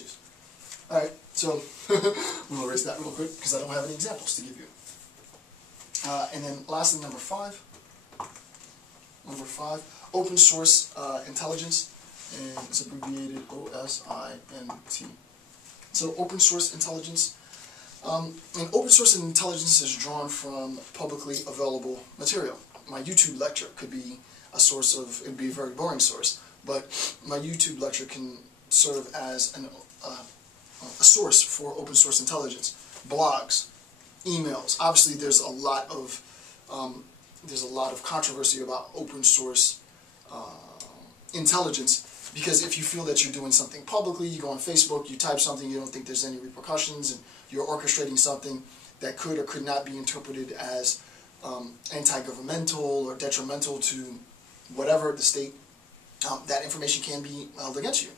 technologies. Alright, so we'll erase that real quick because I don't have any examples to give you. And then lastly, number five, open source intelligence, and it's abbreviated OSINT. So open source intelligence. And open source intelligence is drawn from publicly available material. My YouTube lecture could be a source of, it'd be a very boring source, but my YouTube lecture can serve as a source for open source intelligence. Blogs, emails. Obviously, there's a lot of controversy about open source intelligence, because if you feel that you're doing something publicly, you go on Facebook, you type something, you don't think there's any repercussions, and you're orchestrating something that could or could not be interpreted as anti-governmental or detrimental to whatever the state, that information can be held against you.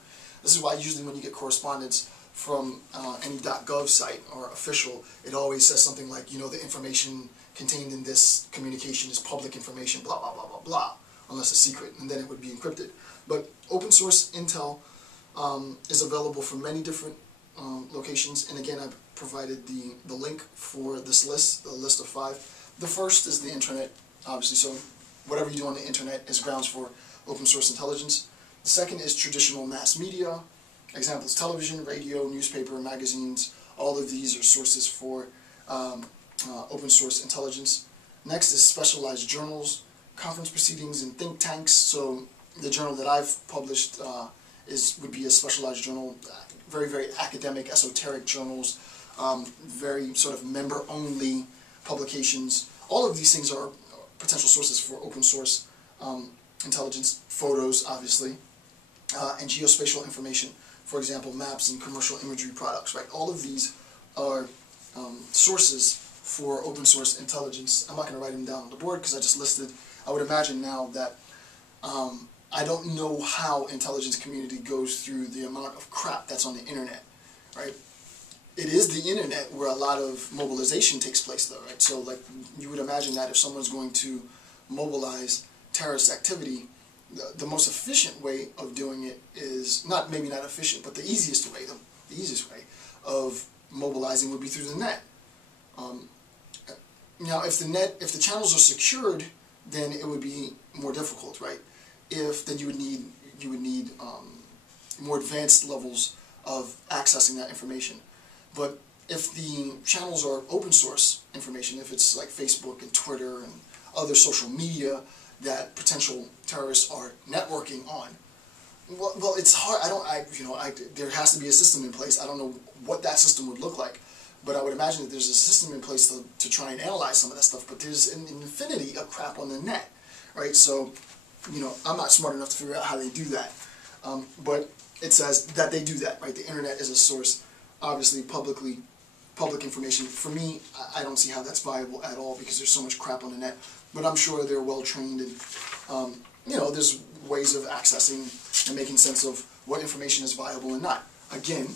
This is why usually when you get correspondence from any .gov site or official, it always says something like, the information contained in this communication is public information, blah, blah, blah, blah, blah, unless it's secret, and then it would be encrypted. But open source intel is available from many different locations, and again, I've provided the link for this list, the list of 5. The first is the internet, obviously, so whatever you do on the internet is grounds for open source intelligence. The second is traditional mass media. Examples: television, radio, newspaper, magazines. All of these are sources for open source intelligence. Next is specialized journals, conference proceedings, and think tanks. So the journal that I've published would be a specialized journal. Very, very academic, esoteric journals. Very sort of member-only publications. All of these things are potential sources for open source intelligence. Photos, obviously, and geospatial information. For example, maps and commercial imagery products, right? All of these are sources for open source intelligence. I'm not going to write them down on the board because I just listed. I would imagine now that I don't know how intelligence community goes through the amount of crap that's on the internet, right? It is the internet where a lot of mobilization takes place, though, right? So, like, you would imagine that if someone's going to mobilize terrorist activity, the most efficient way of doing it is maybe not efficient, but the easiest way of mobilizing would be through the net. Now, if the channels are secured, then it would be more difficult, right? Then you would need more advanced levels of accessing that information. But if the channels are open source information, if it's like Facebook and Twitter and other social media that potential terrorists are networking on, well, it's hard. There has to be a system in place. I don't know what that system would look like, but I would imagine that there's a system in place to try and analyze some of that stuff. But there's an infinity of crap on the net, right? So, I'm not smart enough to figure out how they do that. But it says that they do that, right? The internet is a source, obviously public information. For me, I don't see how that's viable at all because there's so much crap on the net. But I'm sure they're well trained, and there's ways of accessing and making sense of what information is viable and not. Again,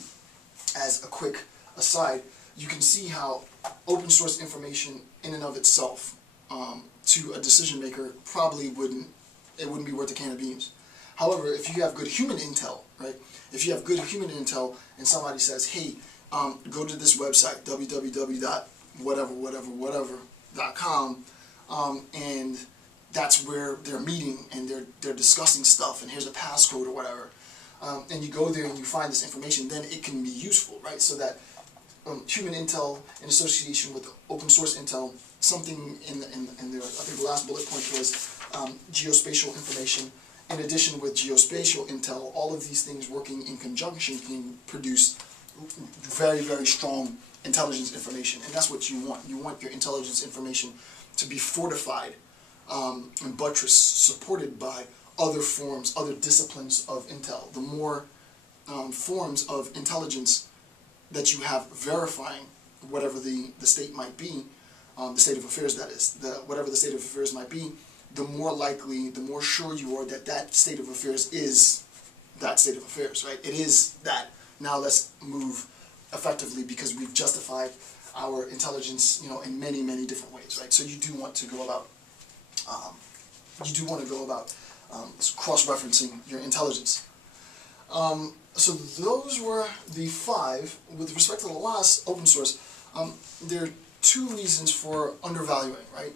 as a quick aside, you can see how open source information in and of itself to a decision maker probably wouldn't be worth a can of beans. However, if you have good human intel, right? If you have good human intel and somebody says, hey, go to this website, www.whatever.com, and that's where they're meeting and they're discussing stuff, and here's a passcode or whatever, and you go there and you find this information, then it can be useful, right? So that human intel in association with open source intel, something in there, I think the last bullet point was geospatial information. In addition, with geospatial intel, all of these things working in conjunction can produce very, very strong intelligence information, and that's what you want. You want your intelligence information to be fortified and buttressed, supported by other forms, other disciplines of intel. The more forms of intelligence that you have verifying whatever the state might be, the state of affairs, that is, whatever the state of affairs might be, the more likely, the more sure you are that that state of affairs is that state of affairs, right? It is that. Now let's move effectively because we've justified our intelligence, in many, many different ways, right? So you do want to go about, cross-referencing your intelligence. So those were the 5. With respect to the last, open source, there are 2 reasons for undervaluing, right?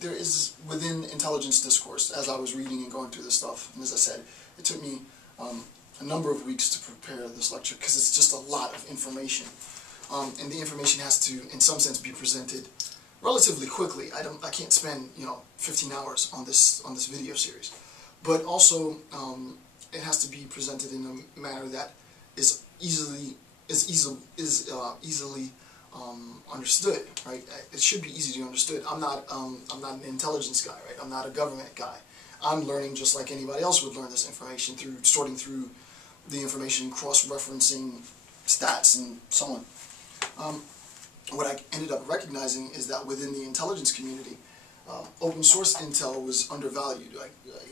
There is, within intelligence discourse, as I was reading and going through this stuff, and as I said, it took me a number of weeks to prepare this lecture because it's just a lot of information. And the information has to, in some sense, be presented relatively quickly. I can't spend 15 hours on this video series, but also it has to be presented in a manner that is easily understood. Right? It should be easy to understood. I'm not an intelligence guy. Right? I'm not a government guy. I'm learning just like anybody else would learn this information through sorting through the information, cross-referencing stats, and so on. What I ended up recognizing is that within the intelligence community, open source intel was undervalued.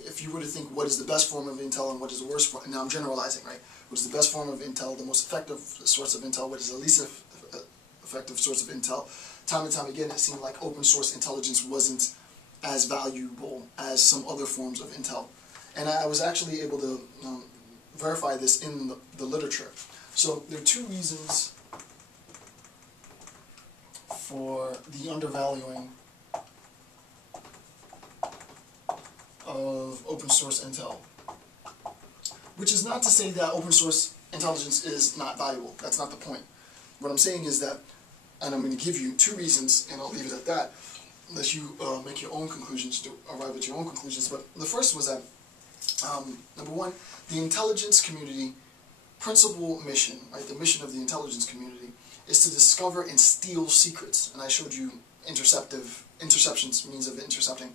If you were to think what is the best form of intel and what is the worst form, now I'm generalizing, right? What is the best form of intel, the most effective source of intel, what is the least effective source of intel, time and time again it seemed like open source intelligence wasn't as valuable as some other forms of intel. And I was actually able to verify this in the literature. So there are 2 reasons for the undervaluing of open source intel, which is not to say that open source intelligence is not valuable. That's not the point. What I'm saying is that, and I'm going to give you 2 reasons, and I'll leave it at that, unless you make your own conclusions, to arrive at your own conclusions. But the first was that, number 1, the intelligence community principal mission, right, the mission of the intelligence community, is to discover and steal secrets. And I showed you interceptions, means of intercepting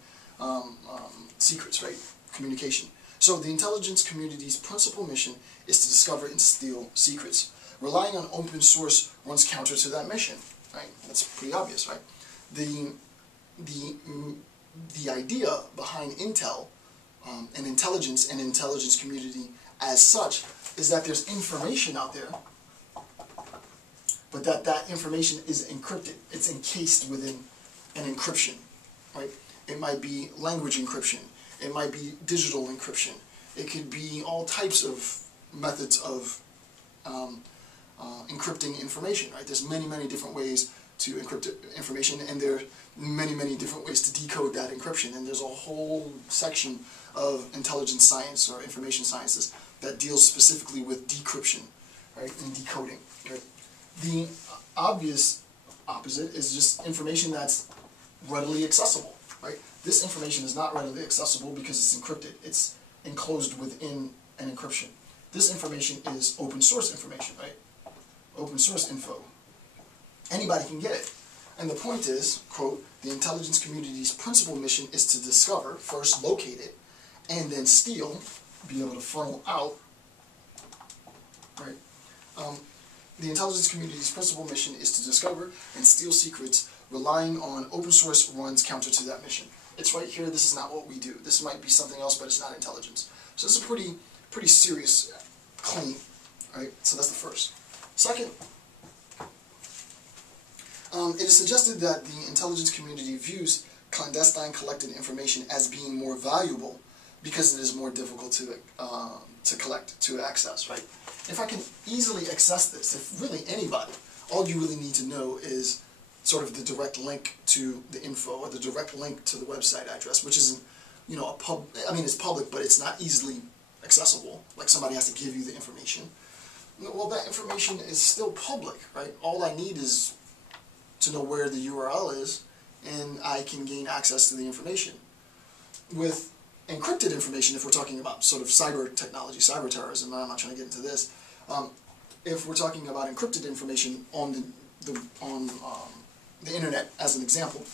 secrets, right, communication. So the intelligence community's principal mission is to discover and steal secrets. Relying on open source runs counter to that mission, right? That's pretty obvious, right? The idea behind intel and intelligence community as such is that there's information out there, but that information is encrypted. It's encased within an encryption, right? It might be language encryption. It might be digital encryption. It could be all types of methods of encrypting information, right? There's many different ways to encrypt information, and there are many different ways to decode that encryption. And there's a whole section of intelligence science or information sciences that deals specifically with decryption, right, and decoding, right? The obvious opposite is just information that's readily accessible, right? This information is not readily accessible because it's encrypted. It's enclosed within an encryption. This information is open source information, right? Open source info. Anybody can get it. And the point is, quote, the intelligence community's principal mission is to discover, first locate it, and then steal, be able to funnel out, right? The intelligence community's principal mission is to discover and steal secrets. Relying on open source runs counter to that mission. It's right here. This is not what we do. This might be something else, but it's not intelligence. So this is a pretty serious claim, right? So that's the first. Second, it is suggested that the intelligence community views clandestine collected information as being more valuable because it is more difficult to collect, to access, right? If I can easily access this, if really anybody, all you really need to know is sort of the direct link to the info or the direct link to the website address, which isn't, it's public, but it's not easily accessible. Like somebody has to give you the information. Well, that information is still public, right? All I need is to know where the URL is, and I can gain access to the information. With encrypted information, if we're talking about sort of cyber technology, cyber terrorism, I'm not trying to get into this. If we're talking about encrypted information on the internet, as an example,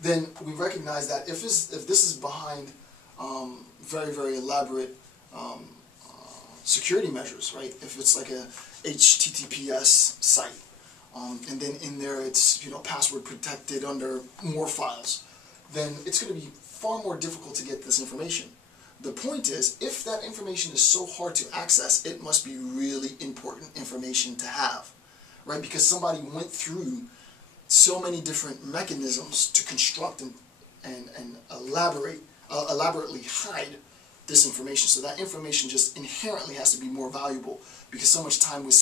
then we recognize that if this is behind very elaborate security measures, right? If it's like a HTTPS site, and then in there it's password protected under more files, then it's going to be far more difficult to get this information. The point is, if that information is so hard to access, it must be really important information to have, right? Because somebody went through so many different mechanisms to construct and elaborately hide disinformation. So that information just inherently has to be more valuable because so much time was